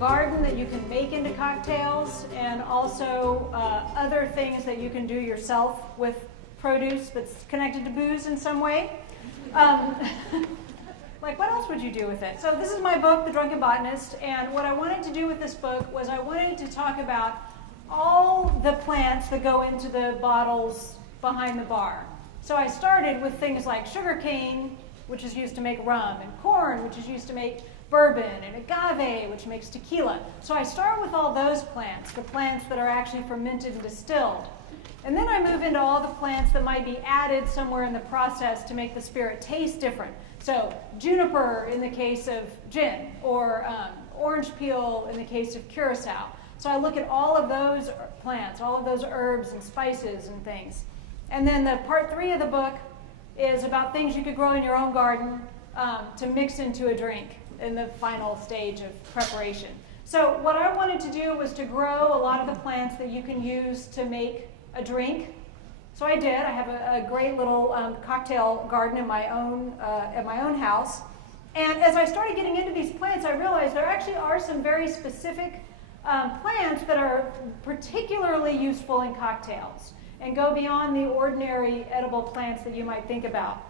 garden that you can make into cocktails, and also other things that you can do yourself with produce that's connected to booze in some way. Like, what else would you do with it? So this is my book, The Drunken Botanist, and what I wanted to do with this book was I wanted to talk about all the plants that go into the bottles behind the bar. So I started with things like sugarcane, which is used to make rum, and corn, which is used to make bourbon, and agave, which makes tequila. So I start with all those plants, the plants that are actually fermented and distilled. And then I move into all the plants that might be added somewhere in the process to make the spirit taste different. So juniper in the case of gin, or orange peel in the case of curacao. So I look at all of those plants, all of those herbs and spices and things. And then the part 3 of the book is about things you could grow in your own garden to mix into a drink in the final stage of preparation. So what I wanted to do was to grow a lot of the plants that you can use to make a drink. So I did. I have a great little cocktail garden in my own at my own house. And as I started getting into these plants, I realized there actually are some very specific plants that are particularly useful in cocktails and go beyond the ordinary edible plants that you might think about.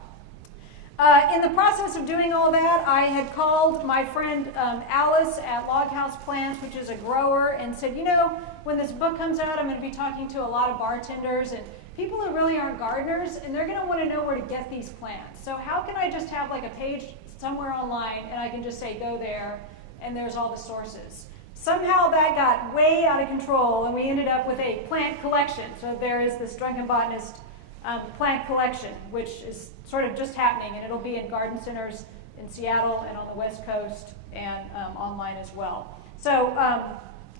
In the process of doing all that, I had called my friend Alice at Loghouse Plants, which is a grower, and said, you know, when this book comes out, I'm going to be talking to a lot of bartenders and people who really aren't gardeners, and they're going to want to know where to get these plants. So how can I just have like a page somewhere online, and I can just say, go there, and there's all the sources. Somehow that got way out of control, and we ended up with a plant collection. So there is this Drunken Botanist plant collection, which is sort of just happening, and it'll be in garden centers in Seattle and on the West Coast and online as well. So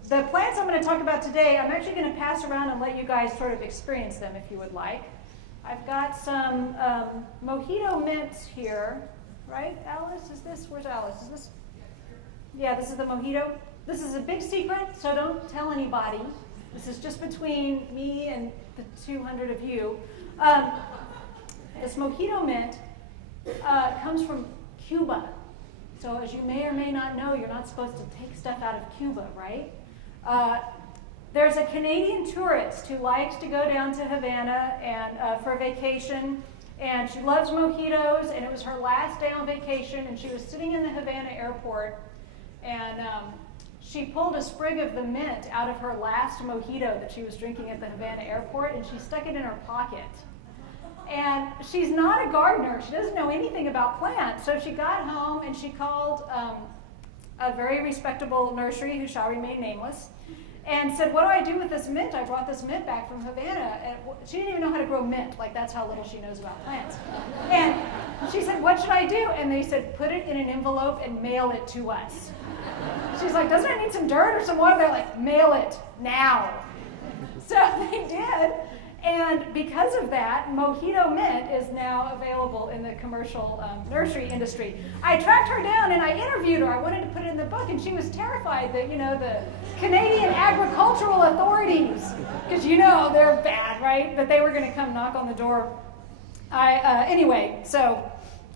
the plants I'm going to talk about today, I'm actually going to pass around and let you guys sort of experience them if you would like. I've got some mojito mints here, right? Alice, is this? Where's Alice? Is this? Yeah, this is the mojito. This is a big secret, so don't tell anybody. This is just between me and the 200 of you. This mojito mint comes from Cuba. So as you may or may not know, you're not supposed to take stuff out of Cuba, right? There's a Canadian tourist who likes to go down to Havana and for vacation, and she loves mojitos, and it was her last day on vacation, and she was sitting in the Havana airport, and she pulled a sprig of the mint out of her last mojito that she was drinking at the Havana airport, and she stuck it in her pocket. And she's not a gardener. She doesn't know anything about plants. So she got home and she called a very respectable nursery who shall remain nameless and said, what do I do with this mint? I brought this mint back from Havana. And she didn't even know how to grow mint. Like, that's how little she knows about plants. And she said, what should I do? And they said, put it in an envelope and mail it to us. She's like, doesn't it need some dirt or some water? They're like, mail it now. So they did. And because of that, mojito mint is now available in the commercial nursery industry. I tracked her down and I interviewed her. I wanted to put it in the book, and she was terrified that, you know, the Canadian agricultural authorities, because you know they're bad, right? That they were going to come knock on the door. Anyway, so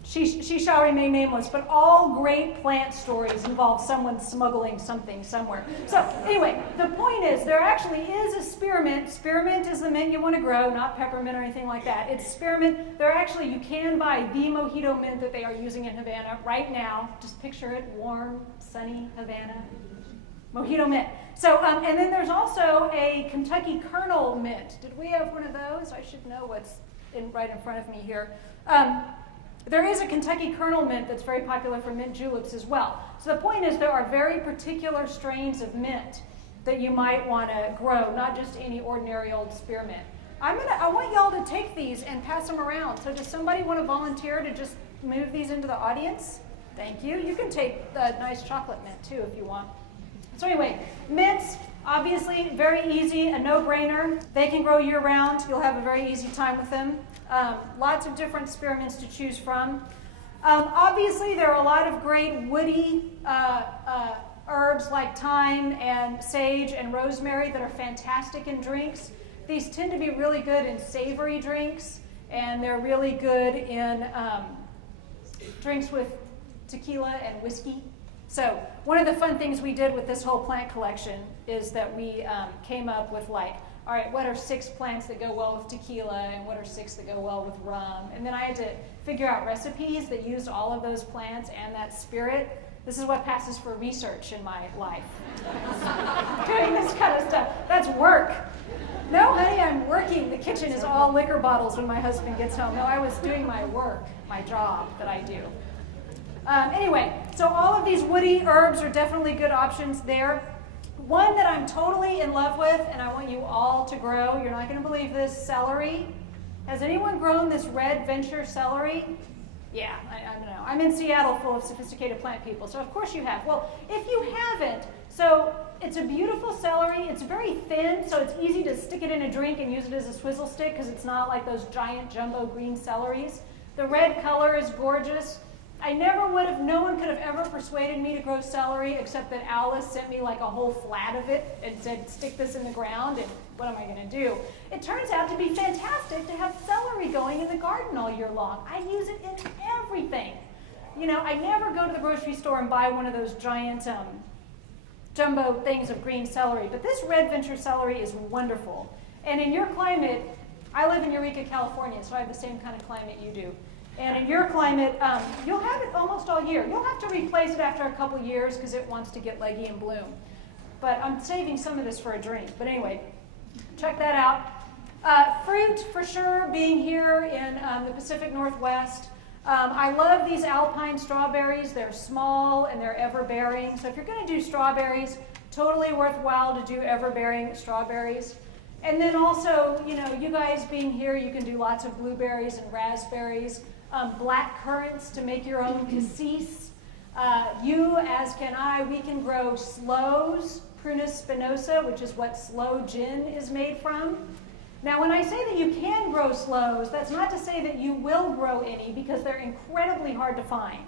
she shall remain nameless, but all great plant stories involve someone smuggling something somewhere. So anyway, the point is there actually is a spearmint. Spearmint is the mint you want to grow, not peppermint or anything like that. It's spearmint. There actually, you can buy the mojito mint that they are using in Havana right now. Just picture it, warm, sunny Havana. Mojito mint. So, and then there's also a Kentucky kernel mint. Did we have one of those? I should know what's right in front of me here. There is a Kentucky kernel mint that's very popular for mint juleps as well. So the point is there are very particular strains of mint that you might want to grow, not just any ordinary old spearmint. I want y'all to take these and pass them around. So does somebody want to volunteer to just move these into the audience? Thank you. You can take the nice chocolate mint too if you want. So anyway, mints, obviously very easy, a no-brainer. They can grow year-round. You'll have a very easy time with them. Lots of different spearmints to choose from. Obviously, there are a lot of great woody herbs like thyme and sage and rosemary that are fantastic in drinks. These tend to be really good in savory drinks, and they're really good in drinks with tequila and whiskey. So one of the fun things we did with this whole plant collection is that we came up with like, all right, what are 6 plants that go well with tequila, and what are 6 that go well with rum? And then I had to figure out recipes that used all of those plants and that spirit. This is what passes for research in my life. Doing this kind of stuff. That's work. No, honey, I'm working. The kitchen is all liquor bottles when my husband gets home. No, I was doing my work, my job that I do. Anyway, so all of these woody herbs are definitely good options there. One that I'm totally in love with, and I want you all to grow, you're not going to believe this, celery. Has anyone grown this red venture celery? Yeah, I don't know. I'm in Seattle full of sophisticated plant people, so of course you have. Well, if you haven't, so it's a beautiful celery. It's very thin, so it's easy to stick it in a drink and use it as a swizzle stick because it's not like those giant jumbo green celeries. The red color is gorgeous. No one could have ever persuaded me to grow celery except that Alice sent me like a whole flat of it and said, stick this in the ground, and what am I going to do? It turns out to be fantastic to have celery going in the garden all year long. I use it in everything. You know, I never go to the grocery store and buy one of those giant jumbo things of green celery, but this red venture celery is wonderful. And in your climate, I live in Eureka, California, so I have the same kind of climate you do. And in your climate, you'll have it almost all year. You'll have to replace it after a couple years because it wants to get leggy and bloom. But I'm saving some of this for a drink. But anyway, check that out. Fruit, for sure, being here in the Pacific Northwest. I love these alpine strawberries. They're small and they're ever-bearing. So if you're going to do strawberries, totally worthwhile to do ever-bearing strawberries. And then also, you know, you guys being here, you can do lots of blueberries and raspberries. Black currants to make your own cassis. You, as can I, we can grow sloes, Prunus spinosa, which is what sloe gin is made from. Now, when I say that you can grow sloes, that's not to say that you will grow any, because they're incredibly hard to find.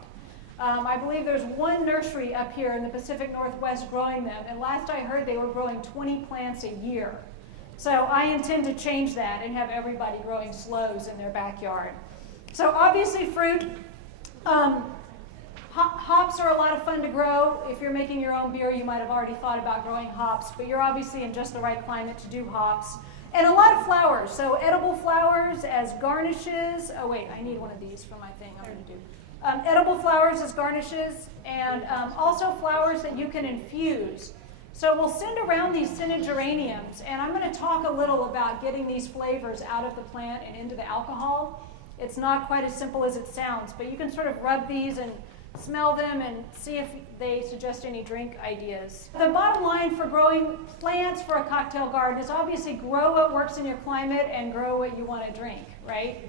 I believe there's one nursery up here in the Pacific Northwest growing them, and last I heard they were growing 20 plants a year. So I intend to change that and have everybody growing sloes in their backyard. So obviously fruit. Hops are a lot of fun to grow. If you're making your own beer, you might have already thought about growing hops, but you're obviously in just the right climate to do hops. And a lot of flowers. So edible flowers as garnishes. Oh wait, I need one of these for my thing I'm going to do. Edible flowers as garnishes, and also flowers that you can infuse. So we'll send around these scented geraniums, and I'm going to talk a little about getting these flavors out of the plant and into the alcohol. It's not quite as simple as it sounds, but you can sort of rub these and smell them and see if they suggest any drink ideas. The bottom line for growing plants for a cocktail garden is obviously grow what works in your climate and grow what you want to drink, right?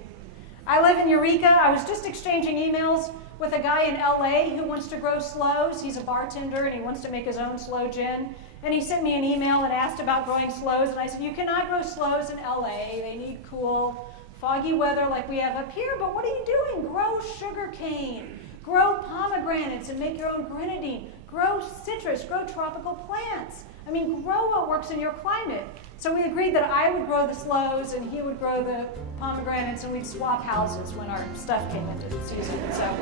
I live in Eureka. I was just exchanging emails with a guy in LA who wants to grow sloes. He's a bartender and he wants to make his own sloe gin. And he sent me an email and asked about growing sloes. And I said, you cannot grow sloes in LA. They need cool, foggy weather like we have up here. But what are you doing? Grow sugar cane. Grow pomegranates and make your own grenadine. Grow citrus. Grow tropical plants. I mean, grow what works in your climate. So we agreed that I would grow the sloes and he would grow the pomegranates, and we'd swap houses when our stuff came into the season. So